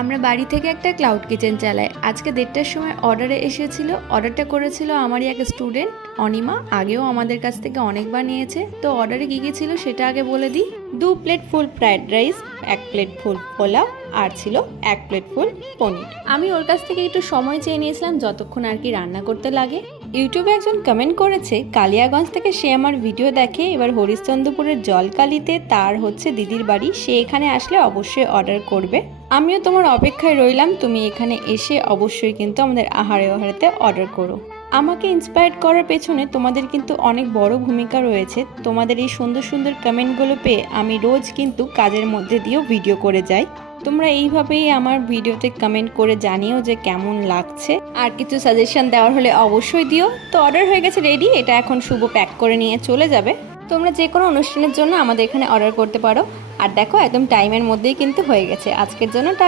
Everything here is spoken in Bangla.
আমরা বাড়ি থেকে একটা ক্লাউড কিচেন চালাই। আজকে 1:30টার সময় অর্ডারে এসেছিল। অর্ডারটা করেছিল আমারই এক স্টুডেন্ট অনিমা। আগেও আমাদের কাছ থেকে অনেকবার নিয়েছে। তো অর্ডারে কী কী ছিল সেটা আগে বলে দিই। 2 plate full fried rice, 1 plate full পোলাও, আর ছিল 1 প্লেট ফুল পনির। আমি ওর কাছ থেকে একটু সময় চেয়ে নিয়েছিলাম যতক্ষণ আর কি রান্না করতে লাগে। ইউটিউবে একজন কমেন্ট করেছে কালিয়াগঞ্জ থেকে সে আমার ভিডিও দেখে, এবার হরিশ্চন্দ্রপুরের জলকালিতে তার হচ্ছে দিদির বাড়ি, সে এখানে আসলে অবশ্যই অর্ডার করবে। আমিও তোমার অপেক্ষায় রইলাম, তুমি এখানে এসে অবশ্যই কিন্তু আমাদের আহারেতে অর্ডার করো। আমাকে ইন্সপায়ার করার পেছনে তোমাদের কিন্তু অনেক বড় ভূমিকা রয়েছে। তোমাদের এই সুন্দর সুন্দর কমেন্টগুলো পেয়ে আমি রোজ কিন্তু কাজের মধ্যে দিয়েও ভিডিও করে যাই। তোমরা এইভাবেই আমার ভিডিওতে কমেন্ট করে জানিও যে কেমন লাগছে, আর কিছু সাজেশন দেওয়ার হলে অবশ্যই দিও। তো অর্ডার হয়ে গেছে রেডি, এটা এখন শুভ প্যাক করে নিয়ে চলে যাবে। তোমরা যে কোনো অনুষ্ঠানের জন্য আমাদের এখানে অর্ডার করতে পারো। আর দেখো একদম টাইমের মধ্যেই কিন্তু হয়ে গেছে আজকের জন্য।